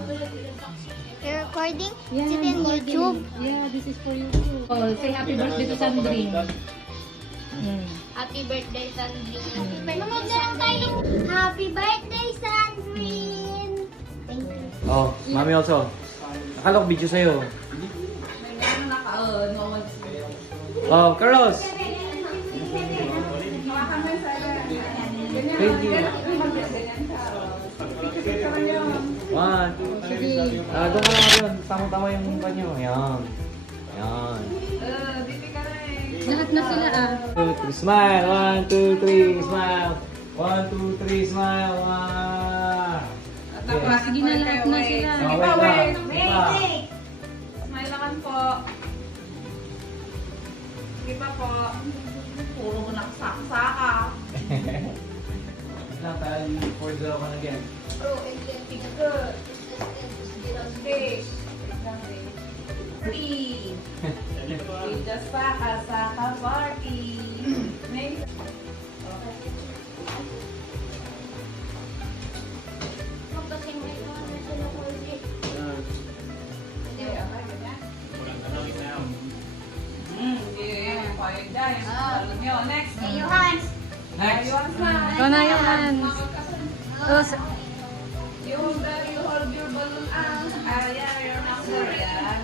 You're recording? Yeah, Is it in YouTube? Yeah, this is for YouTube. Oh, say happy birthday to Sandrine. Happy birthday, Sandrine. Manood na lang tayo. Happy birthday, Sandrine. Thank you. Oh, mami also. Akala ko video sa'yo. Oh, Carlos! Thank you. 1, 2, 3. Doon ka lang doon. Tama-tama yung mukha niyo. Ayan. Ayan. Lahat na sila 2, 3, smile. 1, 2, 3, smile. 1, 2, 3, smile. Sige na, lahat na sila. Wait. Smile naman po. Sige pa po. Puro mo nakasaka-saka. Lang, tayo 4-0 ka na again. Good. Okay. Party. Just saka party. Next. Magpasing may naman na sila ko ulit. Next. Hans! Next. Ikaw na yan. Oh, You hold your balloon out. Yeah, your number yan.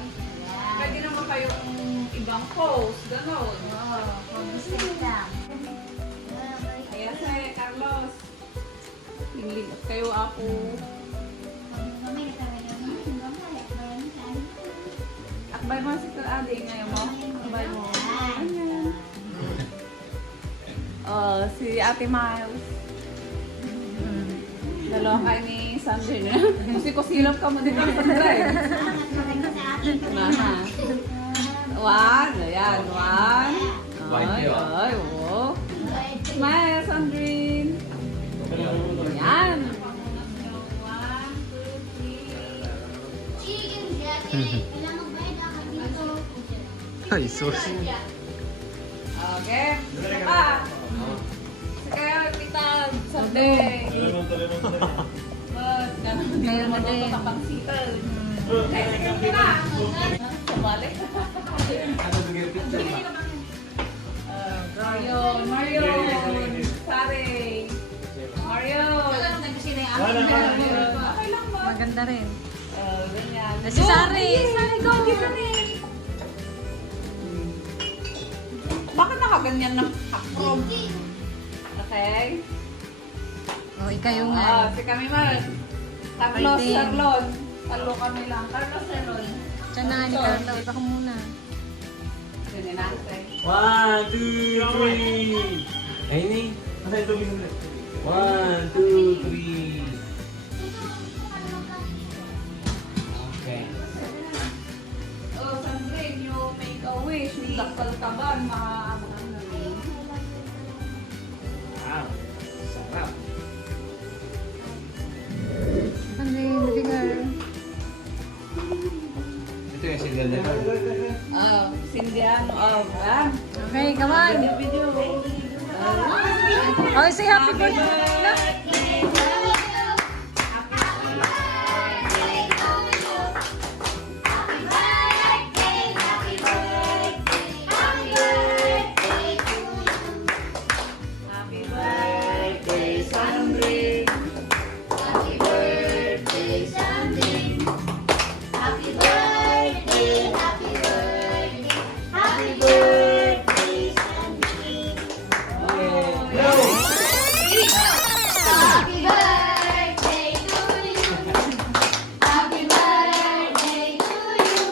Pwede naman kayong ibang pose. Ganon. Ayan sa'yo, Carlos. Lingligat kayo ako. Akbay mo si Ate ngayon mo. Akbay mo. Ayan. Oh, si Ate Miles. Dalawa kayo ni Sandrine. Kasi kusilap ka mo din ang drive. One. Ayan. One. Ay, oh. Smile, Sandrine. Ayan. 1, 2, 3. Ay, sus. Okay. Ah. Kaya kita sabi. Meron mo din kapangsitan. Sige na. Sumali. Mario. Sari. Mario. Okay lang ba? maganda rin. Ganyan. Si Sari. Sari, go. Dito rin. Bakit nakaganyan ng hakrom? Okay. Oh, ikayo Ah, nga. si kami man. Carlos, Fighting. Carlon. Talo kami lang. Carlos, Carlon. Diyan na, ni Carlo. Iba ka muna. Ganyan natin. 1, 2, 3. Ay, ni. Masaya ito binulit. 1, 2, 3. Okay. Oh, Sandrine, you make a wish. Dakal ka ba? Maaabang na rin. Wow. Sarap. Sandrine, bigay. Ito yung signal nito. Sindiano. Ah. Okay, come on. Video. Oh, say happy birthday. Happy birthday, Sandrine. Happy birthday, Sandrine. Happy birthday, happy birthday. Happy birthday, Sandrine. Happy birthday to you. Happy birthday to you.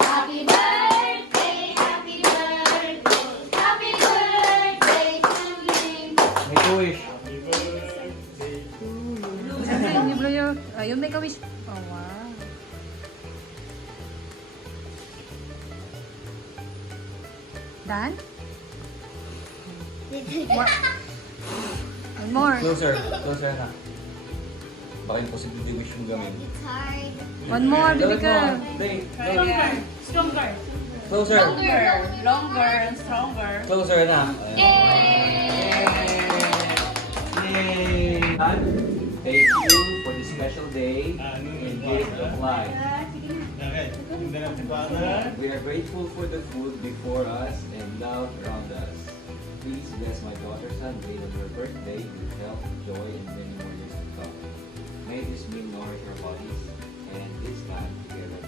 Happy birthday, happy birthday. Happy birthday to you. Make a wish. Sandrine, you blow your... you make a wish. Oh, wow. Done? One more. Closer. Closer na. Baka yung positive wish mo gawin. It's hard. One more, baby girl. Stronger. Closer. Longer and stronger. Closer na. Yay! Thank you for this special day and gift of life. We are grateful for the food before us and love around us. Please bless my daughter's Sunday on her birthday with health, joy, and many more years to come. May this meal nourish our bodies and this time together